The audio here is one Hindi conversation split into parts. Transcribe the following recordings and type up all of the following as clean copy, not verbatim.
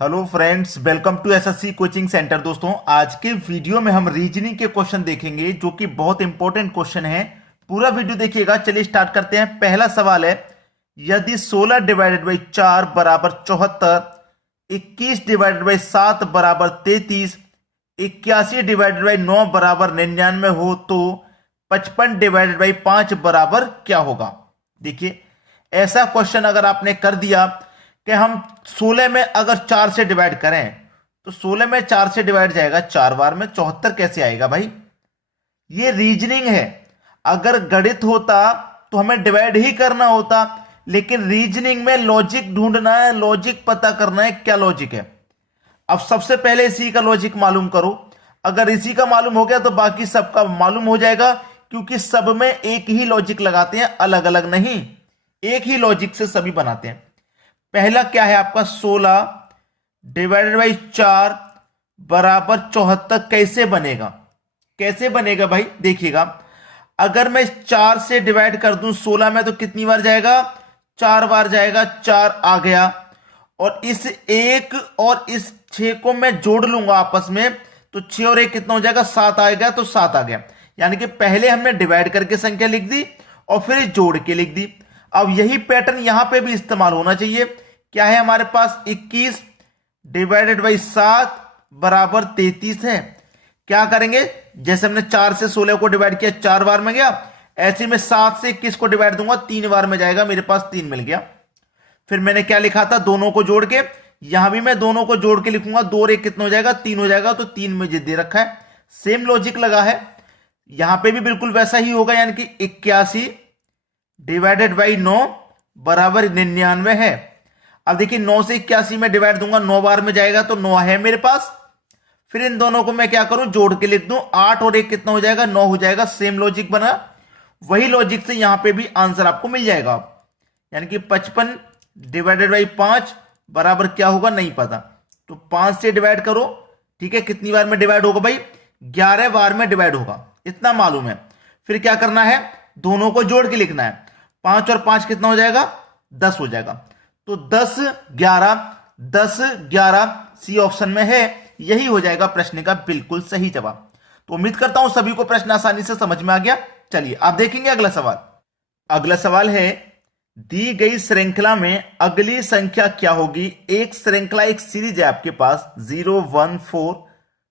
Hello friends, welcome to SSC coaching centre. दोस्तों, आज के वीडियो में हम रीजनिंग के क्वेश्चन देखेंगे जो कि बहुत इंपॉर्टेंट क्वेश्चन है। पूरा वीडियो देखिएगा। चलिए स्टार्ट करते हैं। पहला सवाल है, यदि 16 डिवाइडेड बाई 4 बराबर 74, 21 डिवाइडेड बाई 7 बराबर 33, 81 डिवाइडेड बाई 9 बराबर 99 हो तो 55 डिवाइडेड बाई 5 बराबर क्या होगा। देखिए, ऐसा क्वेश्चन अगर आपने कर दिया कि हम 16 में अगर 4 से डिवाइड करें तो 16 में 4 से डिवाइड जाएगा 4 बार में, 74 कैसे आएगा भाई। ये रीजनिंग है। अगर गणित होता तो हमें डिवाइड ही करना होता, लेकिन रीजनिंग में लॉजिक ढूंढना है, लॉजिक पता करना है क्या लॉजिक है। अब सबसे पहले इसी का लॉजिक मालूम करो। अगर इसी का मालूम हो गया तो बाकी सबका मालूम हो जाएगा, क्योंकि सब में एक ही लॉजिक लगाते हैं, अलग अलग नहीं, एक ही लॉजिक से सभी बनाते हैं। पहला क्या है आपका, 16 डिवाइडेड बाई 4 बराबर 74 कैसे बनेगा। कैसे बनेगा भाई, देखिएगा। अगर मैं 4 से डिवाइड कर दूं 16 में तो कितनी बार जाएगा, 4 बार जाएगा, 4 आ गया। और इस 1 और इस 6 को मैं जोड़ लूंगा आपस में, तो 6 और 1 कितना हो जाएगा, 7 आएगा, तो 7 आ गया। यानी कि पहले हमने डिवाइड करके संख्या लिख दी और फिर जोड़ के लिख दी। अब यही पैटर्न यहां पे भी इस्तेमाल होना चाहिए। क्या है हमारे पास, 21 डिवाइडेड बाई 7 बराबर 33 है। क्या करेंगे, जैसे हमने 4 से 16 को डिवाइड किया 4 बार में गया, ऐसे में 7 से 21 को डिवाइड दूंगा 3 बार में जाएगा, मेरे पास 3 मिल गया। फिर मैंने क्या लिखा था, दोनों को जोड़ के, यहां भी मैं दोनों को जोड़ के लिखूंगा, 2 और 1 कितना हो जाएगा, 3 हो जाएगा, तो 3 मुझे दे रखा है। सेम लॉजिक लगा है, यहां पे भी बिल्कुल वैसा ही होगा। यानी कि 81 डिवाइडेड बाई 9 बराबर 99 है। अब देखिए, 9 से 81 में डिवाइड दूंगा, 9 बार में जाएगा, तो 9 है मेरे पास। फिर इन दोनों को मैं क्या करूं, जोड़ के लिख दूं, 8 और 1 कितना हो जाएगा, 9 हो जाएगा। सेम लॉजिक बना, वही लॉजिक से यहां पे भी आंसर आपको मिल जाएगा। यानी कि 55 डिवाइडेड बाई 5 बराबर क्या होगा, नहीं पता, तो 5 से डिवाइड करो। ठीक है, कितनी बार में डिवाइड होगा भाई, 11 बार में डिवाइड होगा, इतना मालूम है। फिर क्या करना है, दोनों को जोड़ के लिखना है। 5 और 5 कितना हो जाएगा, 10 हो जाएगा। तो 10 11, 10 11 सी ऑप्शन में है। यही हो जाएगा प्रश्न का बिल्कुल सही जवाब। तो उम्मीद करता हूं सभी को प्रश्न आसानी से समझ में आ गया। चलिए आप देखेंगे अगला सवाल। अगला सवाल है, दी गई श्रृंखला में अगली संख्या क्या होगी। एक श्रृंखला, एक सीरीज है आपके पास, 0 1 4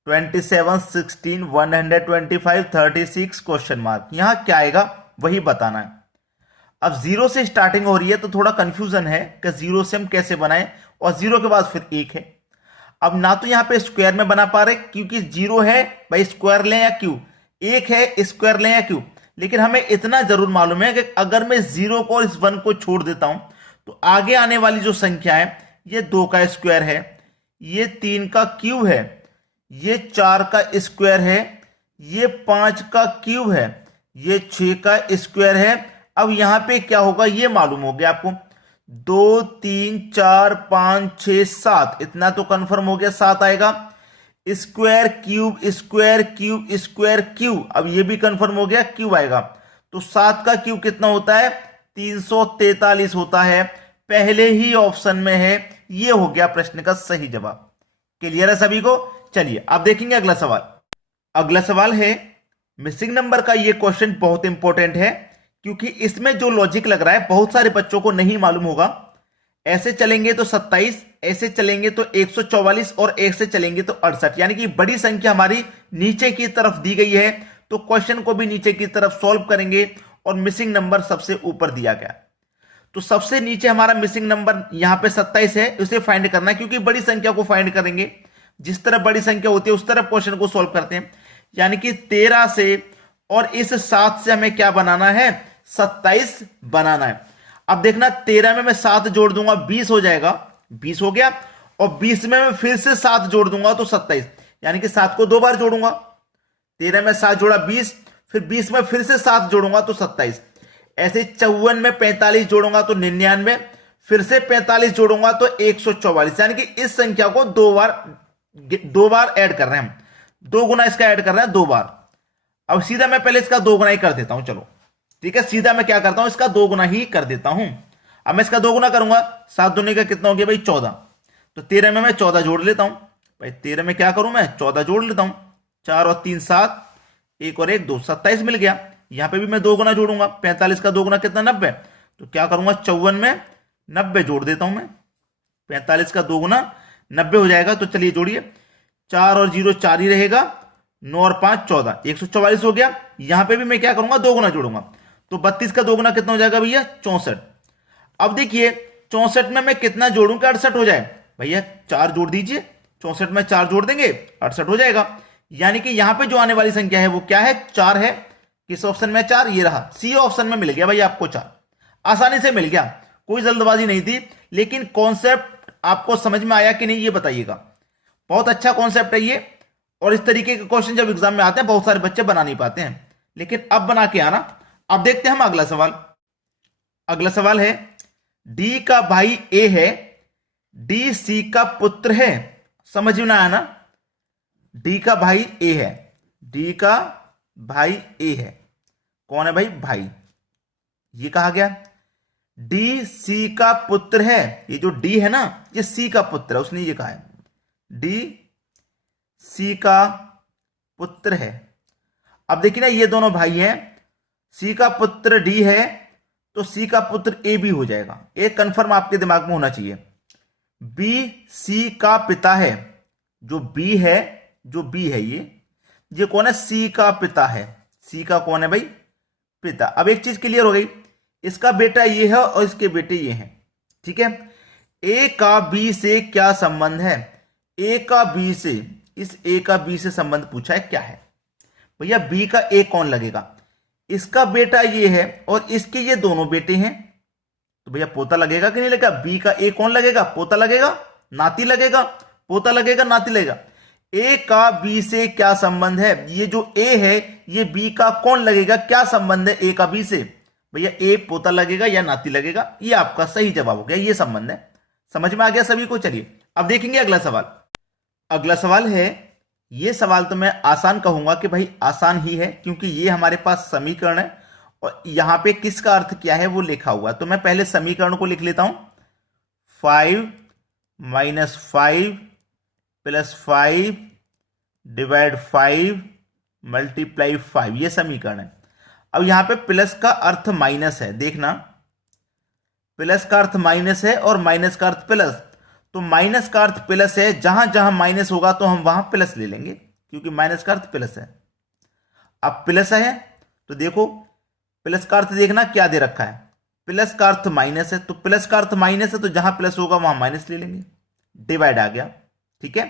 27 16 125 36 क्वेश्चन मार्क। यहां क्या आएगा वही बताना है। अब 0 से स्टार्टिंग हो रही है तो थोड़ा कंफ्यूजन है कि 0 से हम कैसे बनाएं, और 0 के बाद फिर 1 है। अब ना तो यहां पे स्क्वायर में बना पा रहे, क्योंकि 0 है भाई, स्क्वायर लें या क्यू, 1 है स्क्वायर लें या क्यू। लेकिन हमें इतना जरूर मालूम है कि अगर मैं 0 को और इस 1 को छोड़ देता हूं तो आगे आने वाली जो संख्या है, ये 2 का स्क्वायर है, ये 3 का क्यूब है, ये 4 का स्क्वायर है, ये 5 का क्यूब है, ये 6 का स्क्वायर है। अब यहां पे क्या होगा ये मालूम हो गया आपको, 2 3 4 5 6 7, इतना तो कंफर्म हो गया, 7 आएगा। Square cube square cube square cube, अब ये भी कंफर्म हो गया, क्यूब आएगा। तो 7 का क्यूब कितना होता है, 343 होता है, पहले ही ऑप्शन में है। ये हो गया प्रश्न का सही जवाब। क्लियर है सभी को। चलिए आप देखेंगे अगला सवाल। अगला सवाल है, मिसिंग नंबर का ये क्वेश्चन बहुत इंपॉर्टेंट है, क्योंकि इसमें जो लॉजिक लग रहा है बहुत सारे बच्चों को नहीं मालूम होगा। ऐसे चलेंगे तो 27, ऐसे चलेंगे तो 144 और एक से चलेंगे तो 68, यानी कि बड़ी संख्या हमारी नीचे की तरफ दी गई है, तो क्वेश्चन को भी नीचे की तरफ सॉल्व करेंगे और मिसिंग नंबर सबसे ऊपर दिया गया। तो सबसे नीचे हमारा मिसिंग नंबर यहां पे 27 है, उसे फाइंड करना है, क्योंकि बड़ी संख्या को फाइंड करेंगे, जिस तरह बड़ी संख्या होती है उस तरह क्वेश्चन को सॉल्व करते हैं। यानी कि 13 से और इस 7 से हमें क्या बनाना है, 27 बनाना है। अब देखना, 13 में मैं 7 जोड़ दूंगा 20 हो जाएगा, 20 हो गया। और 20 में मैं फिर से 7 जोड़ दूंगा तो 27, यानी कि 7 को 2 बार जोड़ूंगा। 13 में 7 जोड़ा 20, फिर 20 में फिर से 7 जोड़ूंगा तो 27। ऐसे 54 में 45 जोड़ूंगा तो 99, फिर से 45 जोड़ूंगा तो 144, यानी कि इस संख्या को 2 बार ऐड कर रहे हैं हम, 2 गुना इसका ऐड कर रहे हैं 2 बार। अब सीधा मैं पहले इसका 2 गुना ही कर देता हूं, चलो ठीक है, सीधा मैं क्या करता हूं, इसका 2 गुना ही कर देता हूं। अब मैं इसका 2 गुना करूंगा, 7 दूनी का कितना हो गया भाई, 14। तो 13 में मैं 14 जोड़ लेता हूं भाई। 13 में क्या करूं मैं 14 जोड़ लेता हूं। 4 और 3 7, 1 और 1 2, 27 मिल गया। यहां पे भी मैं 2 गुना जोड़ूंगा। 45 का 2 गुना कितना 90। तो क्या करूंगा 54 में 90 जोड़ देता हूं मैं। 45 का 2 गुना 90 हो जाएगा। तो चलिए जोड़िए, 4 और 0 4 ही रहेगा, 9 और 5 14, 144 हो गया। यहां पे भी मैं क्या करूंगा 2 गुना जोड़ूंगा। तो 32 का 2 गुना कितना हो जाएगा भैया 64। अब देखिए 64 में मैं कितना जोड़ूं कि 68 हो जाए। भैया 4 जोड़ दीजिए, 64 में 4 जोड़ देंगे 68 हो जाएगा। यानी कि यहां पे जो आने वाली संख्या है वो क्या है 4 है। किस ऑप्शन में 4, ये रहा सी ऑप्शन में मिल गया भाई आपको 4। आसानी से मिल गया, कोई जल्दबाजी नहीं थी। लेकिन कॉन्सेप्ट आपको समझ में आया कि नहीं ये बताइएगा। बहुत अच्छा कॉन्सेप्ट है ये, और इस तरीके के क्वेश्चन जब एग्जाम में आते हैं बहुत सारे बच्चे बना नहीं पाते हैं, लेकिन अब बना के आना। अब देखते हैं हम अगला सवाल। अगला सवाल है डी का भाई ए है, डी सी का पुत्र है। समझ में आया ना, डी का भाई ए है, डी का भाई ए है। कौन है भाई भाई, ये कहा गया। डी सी का पुत्र है, ये जो डी है ना ये सी का पुत्र है, उसने ये कहा है डी सी का पुत्र है। अब देखिए ना ये दोनों भाई हैं, सी का पुत्र डी है तो सी का पुत्र ए भी हो जाएगा। एक कंफर्म आपके दिमाग में होना चाहिए। बी सी का पिता है, जो बी है, जो बी है ये कौन है सी का पिता है। सी का कौन है भाई पिता। अब एक चीज क्लियर हो गई, इसका बेटा ये है और इसके बेटे ये हैं, ठीक है। ए का बी से क्या संबंध है, ए का बी से, इस ए का बी से संबंध पूछा है क्या है भैया। बी का ए कौन लगेगा, इसका बेटा ये है और इसके ये दोनों बेटे हैं, तो भैया पोता लगेगा कि नहीं लगेगा। बी का ए कौन लगेगा, पोता लगेगा, नाती लगेगा, पोता लगेगा, नाती लगेगा। ए का बी से क्या संबंध है, ये जो ए है ये बी का कौन लगेगा, क्या संबंध है ए का बी से। भैया ए पोता लगेगा या नाती लगेगा, ये आपका सही जवाब हो गया, ये संबंध है। समझ में आ गया सभी को। चलिए अब देखेंगे अगला सवाल। अगला सवाल है, ये सवाल तो मैं आसान कहूंगा कि भाई आसान ही है, क्योंकि ये हमारे पास समीकरण है और यहां पे किसका अर्थ क्या है वो लिखा हुआ। तो मैं पहले समीकरण को लिख लेता हूं। 5 माइनस 5 प्लस 5 डिवाइड 5 मल्टीप्लाई 5, ये समीकरण है। अब यहां पे प्लस का अर्थ माइनस है, देखना प्लस का अर्थ माइनस है और माइनस का अर्थ प्लस। तो माइनस का अर्थ प्लस है, जहां जहां माइनस होगा तो हम वहां प्लस ले लेंगे, क्योंकि माइनस का अर्थ प्लस है। अब प्लस है तो देखो प्लस का अर्थ देखना क्या दे रखा है, प्लस का अर्थ माइनस है, तो प्लस का अर्थ माइनस है तो जहां प्लस होगा वहां माइनस ले लेंगे। डिवाइड आ गया, ठीक है।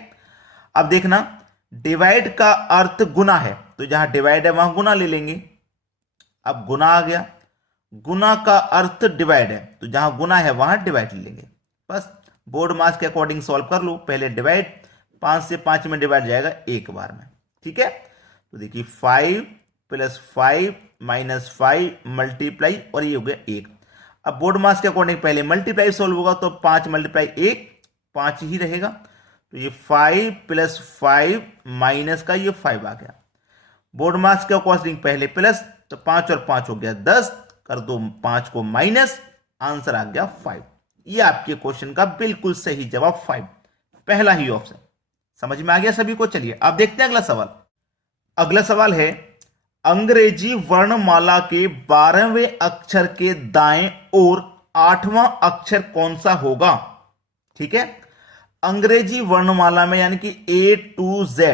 अब देखना डिवाइड का अर्थ गुना है, तो जहां डिवाइड है वहां गुना ले लेंगे। अब गुना आ गया, गुना का अर्थ डिवाइड है, तो जहां गुना है वहां डिवाइड ले लेंगे। बस बोर्ड मास के अकॉर्डिंग सॉल्व कर लो। पहले डिवाइड, 5 से 5 में डिवाइड जाएगा एक बार में, ठीक है। तो देखिए 5 प्लस 5 माइनस 5 मल्टीप्लाई, और ये हो गया 1। अब बोर्ड मास के अकॉर्डिंग पहले मल्टीप्लाई सॉल्व होगा, तो 5 मल्टीप्लाई 1 5 ही रहेगा। तो ये 5 प्लस 5 माइनस का ये 5 आ गया। बोर्ड मास के अकॉर्डिंग पहले प्लस, तो 5 और 5 हो गया 10, कर दो 5 को माइनस, आंसर आ गया 5। ये आपके क्वेश्चन का बिल्कुल सही जवाब 5, पहला ही ऑप्शन। समझ में आ गया सभी को। चलिए अब देखते हैं अगला सवाल। अगला सवाल है, अंग्रेजी वर्णमाला के 12वें अक्षर के दाएं ओर 8वां अक्षर कौन सा होगा, ठीक है। अंग्रेजी वर्णमाला में यानी कि A to Z,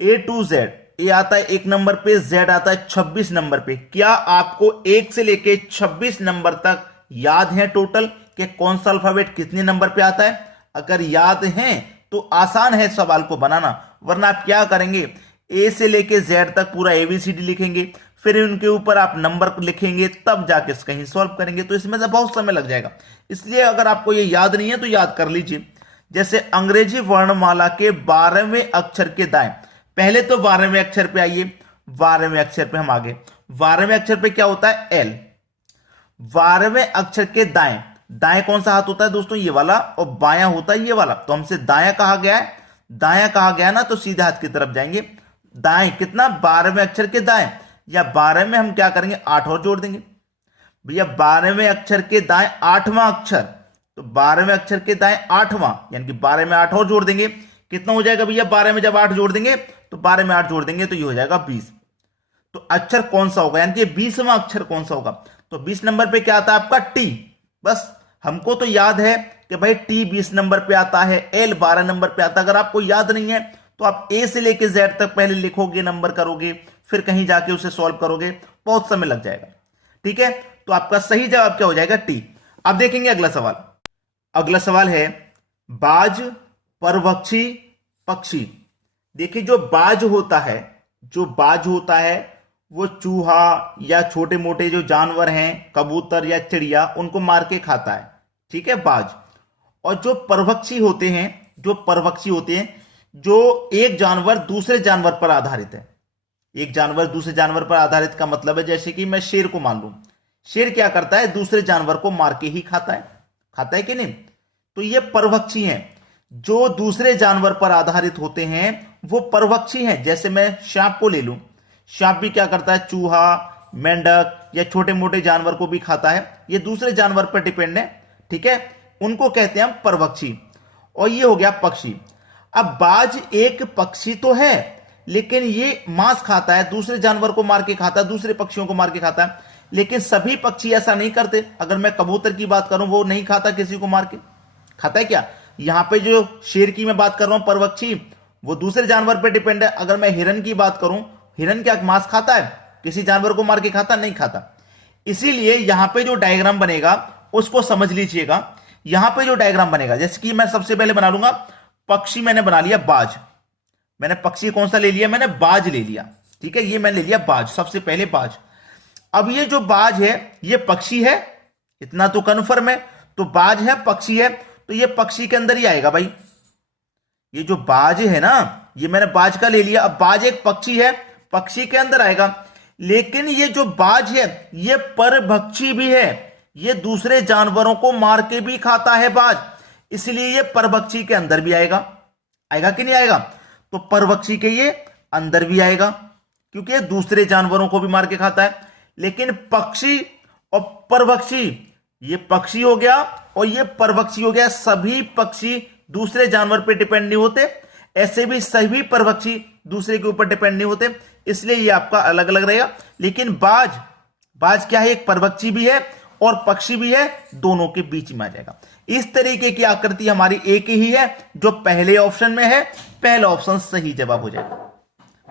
A to Z, ए आता है 1 नंबर पे, Z आता है 26 नंबर पे। क्या आपको 1 से लेके 26 नंबर तक याद है टोटल कि कौन सा अल्फाबेट कितने नंबर पे आता है? अगर याद है तो आसान है सवाल को बनाना, वरना आप क्या करेंगे ए से लेके जेड तक पूरा एबीसीडी लिखेंगे, फिर उनके ऊपर आप नंबर लिखेंगे, तब जाके कहीं सॉल्व करेंगे, तो इसमें से बहुत समय लग जाएगा। इसलिए अगर आपको ये याद नहीं है तो याद कर लीजिए। जैसे अंग्रेजी वर्णमाला के 12वें अक्षर के दाएं, पहले तो 12वें अक्षर पे आइए, 12वें अक्षर पे हम आगे, 12वें अक्षर पे क्या होता है एल। 12वें अक्षर के दाएं, दाएं कौन सा हाथ होता है दोस्तों ये वाला, और बायां होता है ये वाला, तो हमसे दायां कहा गया है, दायां कहा गया ना, तो सीधे हाथ की तरफ जाएंगे। दाएं कितना 12वें अक्षर के दाएं, या 12 में हम क्या करेंगे 8 और जोड़ देंगे। भैया 12वें अक्षर के दाएं 8वां अक्षर, तो 12वें अक्षर के दाएं 8वां, यानी कि 12 में 8 और जोड़ देंगे, कितना हो जाएगा भैया? 12 में जब 8 जोड़ देंगे तो 12 में 8 जोड़ देंगे तो ये हो जाएगा 20। तो अक्षर कौन सा होगा, यानी कि 20वां अक्षर कौन सा होगा? तो 20 नंबर पे क्या आता है आपका? टी। बस हमको तो याद है कि भाई टी 20 नंबर पे आता है, एल 12 नंबर पे आता है। अगर आपको याद नहीं है तो आप ए से लेके जेड तक पहले लिखोगे, नंबर करोगे, फिर कहीं जाके उसे सॉल्व करोगे, बहुत समय लग जाएगा। ठीक है, तो आपका सही जवाब क्या हो जाएगा? टी। अब देखेंगे अगला सवाल। अगला सवाल है बाज, परभक्षी, पक्षी। देखिए जो बाज होता है, जो बाज होता है वो चूहा या छोटे मोटे जो जानवर हैं, कबूतर या चिड़िया, उनको मार के खाता है। ठीक है, बाज। और जो परभक्षी होते हैं, जो परभक्षी होते हैं, जो एक जानवर दूसरे जानवर पर आधारित है। एक जानवर दूसरे जानवर पर आधारित का मतलब है जैसे कि मैं शेर को मान लूं, शेर क्या करता है? दूसरे जानवर को मार के ही खाता है। खाता है कि नहीं? तो ये परभक्षी हैं, जो दूसरे जानवर पर आधारित होते हैं वो परभक्षी हैं। जैसे मैं सांप को ले लूं, सांप भी क्या करता है? चूहा, मेंढक या छोटे मोटे जानवर को भी खाता है, ये दूसरे जानवर पर डिपेंड है। ठीक है, उनको कहते हैं हम परभक्षी। और ये हो गया पक्षी। अब बाज एक पक्षी तो है, लेकिन ये मांस खाता है, दूसरे जानवर को मार के खाता है, दूसरे पक्षियों को मार के खाता है। लेकिन सभी पक्षी ऐसा नहीं करते। अगर मैं कबूतर की बात करूं, वो नहीं खाता किसी को मार के। खाता है क्या? यहां पे जो शेर की मैं बात कर रहा हूं, परभक्षी, वो दूसरे जानवर पे डिपेंड है। अगर मैं हिरन की बात करूं, हिरन क्या मांस खाता है? किसी जानवर को मार के खाता? नहीं खाता। इसीलिए यहां पे जो डायग्राम बनेगा उसको समझ लीजिएगा। यहां पे जो डायग्राम बनेगा, जैसे कि मैं सबसे पहले बना लूंगा पक्षी, मैंने बना लिया बाज। मैंने पक्षी कौन सा ले लिया? मैंने बाज ले लिया। ठीक है, ये मैंने ले लिया बाज, सबसे पहले बाज। अब ये जो बाज है ये पक्षी है, इतना तो कन्फर्म है। तो बाज है, पक्षी है, तो ये पक्षी के अंदर ही आएगा भाई। ये जो बाज है ना, ये मैंने बाज का ले लिया। अब बाज एक पक्षी है, पक्षी के अंदर आएगा। लेकिन ये जो बाज है ये परभक्षी भी है, ये दूसरे जानवरों को मार के भी खाता है बाज, इसलिए ये परभक्षी के अंदर भी आएगा। आएगा कि नहीं आएगा? तो परभक्षी के ये अंदर भी आएगा, क्योंकि ये दूसरे जानवरों को भी मार के खाता है। लेकिन पक्षी और परभक्षी, ये पक्षी हो गया और ये परभक्षी हो गया। सभी पक्षी दूसरे जानवर पे डिपेंड नहीं होते, ऐसे भी सभी परभक्षी दूसरे के ऊपर डिपेंड नहीं होते, इसलिए ये आपका अलग अलग रहेगा। लेकिन बाज, बाज क्या है? एक परभक्षी भी है और पक्षी भी है, दोनों के बीच में आ जाएगा। इस तरीके की आकृति हमारी एक ही है जो पहले ऑप्शन में है। पहला ऑप्शन सही जवाब हो जाएगा।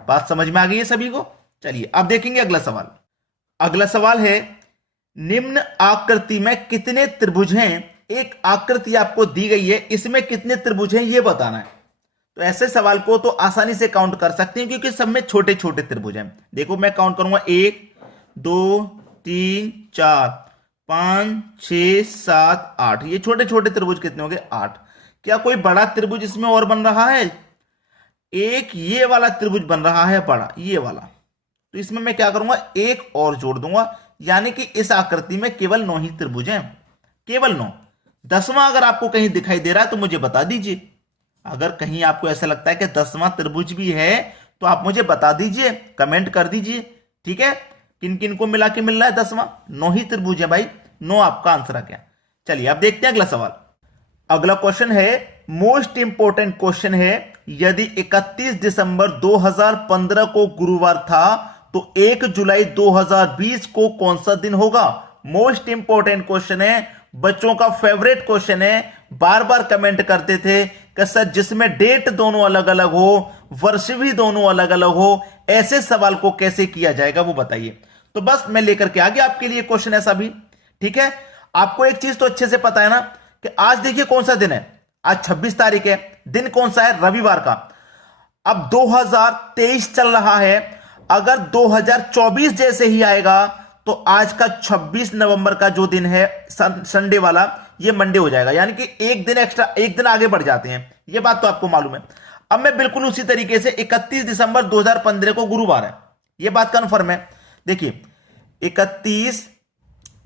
बात समझ में आ गई है सभी को? चलिए अब देखेंगे अगला सवाल। अगला सवाल है निम्न आकृति में कितने त्रिभुज हैं? एक आकृति आपको दी गई है, इसमें कितने त्रिभुज हैं ये बताना है। तो ऐसे सवाल को तो आसानी से काउंट कर सकते हैं, क्योंकि सब में छोटे छोटे त्रिभुज हैं। देखो मैं काउंट करूंगा 1 2 3 4 5 6 7 8। ये छोटे छोटे त्रिभुज कितने हो गए? 8। क्या कोई बड़ा त्रिभुज इसमें और बन रहा है? एक ये वाला त्रिभुज बन रहा है बड़ा, ये वाला। तो इसमें मैं क्या करूंगा? एक और जोड़ दूंगा, यानी कि इस आकृति में केवल 9 ही त्रिभुज हैं, केवल 9। 10वां अगर आपको कहीं दिखाई दे रहा है तो मुझे बता दीजिए। अगर कहीं आपको ऐसा लगता है कि 10वां त्रिभुज भी है तो आप मुझे बता दीजिए, कमेंट कर दीजिए। ठीक है, किन किन को मिला के मिल रहा है 10वां? 9 ही त्रिभुज है भाई, 9 आपका आंसर आ गया। चलिए अब देखते हैं अगला सवाल। अगला क्वेश्चन है मोस्ट इंपोर्टेंट क्वेश्चन है, यदि 31 दिसंबर 2015 को गुरुवार था तो 1 जुलाई 2020 को कौन सा दिन होगा? मोस्ट इंपोर्टेंट क्वेश्चन है, बच्चों का फेवरेट क्वेश्चन है। बार बार कमेंट करते थे कि सर जिसमें डेट दोनों अलग अलग हो, वर्ष भी दोनों अलग अलग हो, ऐसे सवाल को कैसे किया जाएगा वो बताइए। तो बस मैं लेकर के आ गया आपके लिए क्वेश्चन ऐसा भी। ठीक है, आपको एक चीज तो अच्छे से पता है ना कि आज देखिए कौन सा दिन है। आज 26 तारीख है, दिन कौन सा है? रविवार का। अब 2023 चल रहा है, अगर 2024 जैसे ही आएगा तो आज का 26 नवंबर का जो दिन है संडे वाला, ये मंडे हो जाएगा, यानी कि एक दिन एक्स्ट्रा, एक दिन आगे बढ़ जाते हैं। ये बात तो आपको मालूम है। अब मैं बिल्कुल उसी तरीके से 31 दिसंबर 2015 को गुरुवार है, ये बात कंफर्म है। देखिए 31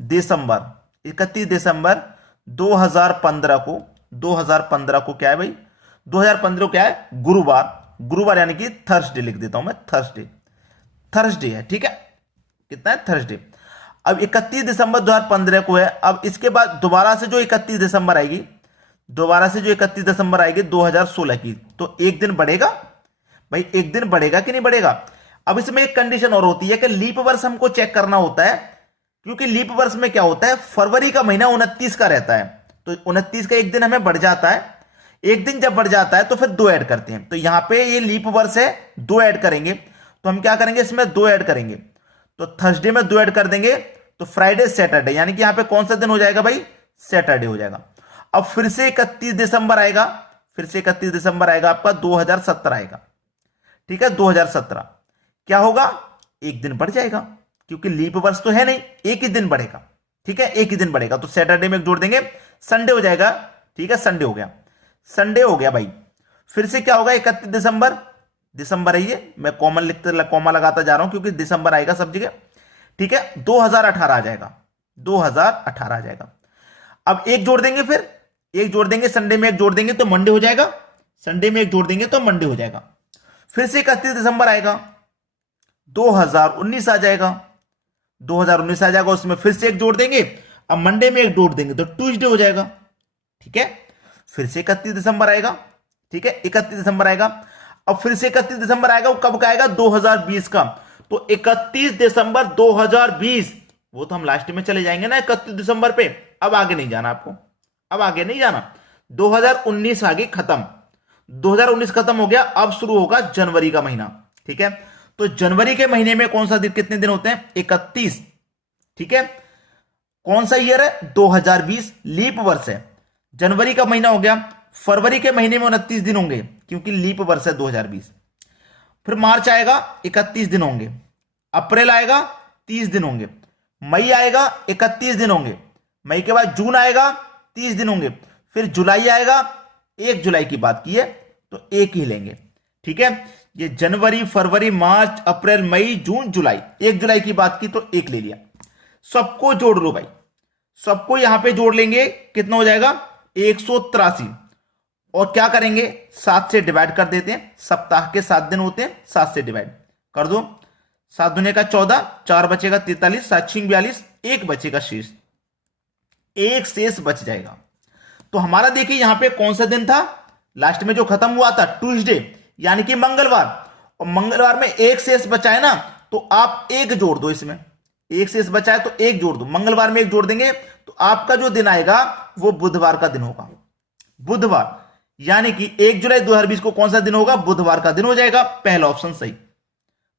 दिसंबर 2015 को, 2015 को क्या है भाई? 2015 को क्या है? गुरुवार। गुरुवार यानी कि थर्सडे लिख देता हूं मैं, थर्सडे, थर्सडे है। ठीक है, कितना है? थर्सडे। अब 31 दिसंबर 2015 को है। अब इसके बाद दोबारा से जो 31 दिसंबर आएगी, दोबारा से जो 31 दिसंबर आएगी 2016 की, तो एक दिन बढ़ेगा भाई, एक दिन बढ़ेगा कि नहीं बढ़ेगा। अब इसमें एक कंडीशन और होती है कि लीप वर्ष हमको चेक करना होता है, क्योंकि लीप वर्ष में क्या होता है, फरवरी का महीना 29 का रहता है, तो 29 का एक दिन हमें बढ़ जाता है। एक दिन जब बढ़ जाता है तो फिर 2 ऐड करते हैं। तो यहां पे ये लीप वर्ष है, 2 ऐड करेंगे, तो हम क्या करेंगे, इसमें 2 ऐड करेंगे, तो थर्सडे में 2 ऐड कर देंगे, तो फ्राइडे सैटरडे, यानी कि यहां पे कौन सा दिन हो जाएगा भाई, सैटरडे हो जाएगा। अब फिर से 31 दिसंबर आएगा, फिर से 31 दिसंबर आएगा आपका 2017 आएगा, ठीक है। 2017 क्या होगा, एक दिन बढ़ जाएगा, क्योंकि लीप वर्ष तो है नहीं, एक ही दिन बढ़ेगा, ठीक है, एक ही दिन बढ़ेगा। तो सैटरडे में एक जोड़ देंगे, संडे हो जाएगा, ठीक है, संडे हो गया, संडे हो गया भाई। फिर से क्या होगा, 31 दिसंबर, दिसंबर है ये, मैं कॉमा लगाता जा रहा हूं क्योंकि दिसंबर आएगा सब जगह, ठीक है। 2018 आ जाएगा, 2018 आ जाएगा। अब एक जोड़ देंगे, फिर एक जोड़ देंगे, संडे में एक जोड़ देंगे तो मंडे हो जाएगा, संडे में एक जोड़ देंगे तो मंडे हो जाएगा। फिर से 31 दिसंबर आएगा, 2019 आ जाएगा, 2019 आ जाएगा, उसमें फिर से एक जोड़ देंगे, अब मंडे में एक जोड़ देंगे तो ट्यूसडे हो जाएगा, ठीक है। फिर से 31 दिसंबर आएगा, ठीक है, 31 दिसंबर आएगा। अब फिर से 31 दिसंबर आएगा, वो कब का आएगा, 2020 का, तो 31 दिसंबर 2020, वो तो हम लास्ट में चले जाएंगे ना 31 दिसंबर पे, अब आगे नहीं जाना आपको, अब आगे नहीं जाना। 2019 आगे खत्म, 2019 खत्म हो गया, अब शुरू होगा जनवरी का महीना, ठीक है। तो जनवरी के महीने में कौन सा दिन, कितने दिन होते हैं, 31, ठीक है। कौन सा ईयर है, 2020, लीप वर्ष है। जनवरी का महीना हो गया, फरवरी के महीने में 29 दिन होंगे क्योंकि लीप वर्ष है 2020। फिर मार्च आएगा, 31 दिन होंगे। अप्रैल आएगा, 30 दिन होंगे। मई आएगा, 31 दिन होंगे। मई के बाद जून आएगा, 30 दिन होंगे। फिर जुलाई आएगा, 1 जुलाई की बात की है तो एक ही लेंगे, ठीक है। ये जनवरी, फरवरी, मार्च, अप्रैल, मई, जून, जुलाई, 1 जुलाई की बात की तो एक ले लिया। सबको जोड़ लो भाई, सबको यहां पे जोड़ लेंगे, कितना हो जाएगा, 183। और क्या करेंगे, 7 से डिवाइड कर देते हैं, सप्ताह के 7 दिन होते हैं, 7 से डिवाइड कर दो, 7 दुने का 14, 4 बचेगा 43, 7 छिंग 42, एक बचेगा शेष, एक शेष बच जाएगा। तो हमारा देखिए यहां पे कौन सा दिन था, लास्ट में जो खत्म हुआ था ट्यूसडे, यानी कि मंगलवार, और मंगलवार में एक शेष बचा है ना, तो आप एक जोड़ दो, इसमें एक शेष बचा है तो एक जोड़ दो, मंगलवार में एक जोड़ देंगे तो आपका जो दिन आएगा वो बुधवार का दिन होगा, बुधवार, यानी कि 1 जुलाई 2020 को कौन सा दिन होगा, बुधवार का दिन हो जाएगा। पहला ऑप्शन सही।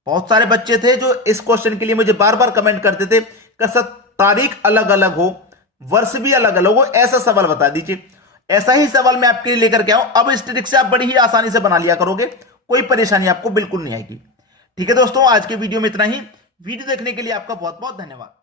बहुत सारे बच्चे थे जो इस क्वेश्चन के लिए मुझे बार बार कमेंट करते थे कि सर तारीख अलग अलग हो, वर्ष भी अलग अलग हो, ऐसा सवाल बता दीजिए। ऐसा ही सवाल मैं आपके लिए लेकर के आऊं। अब इस ट्रिक से आप बड़ी ही आसानी से बना लिया करोगे, कोई परेशानी आपको बिल्कुल नहीं आएगी। ठीक है दोस्तों, आज के वीडियो में इतना ही। वीडियो देखने के लिए आपका बहुत बहुत धन्यवाद।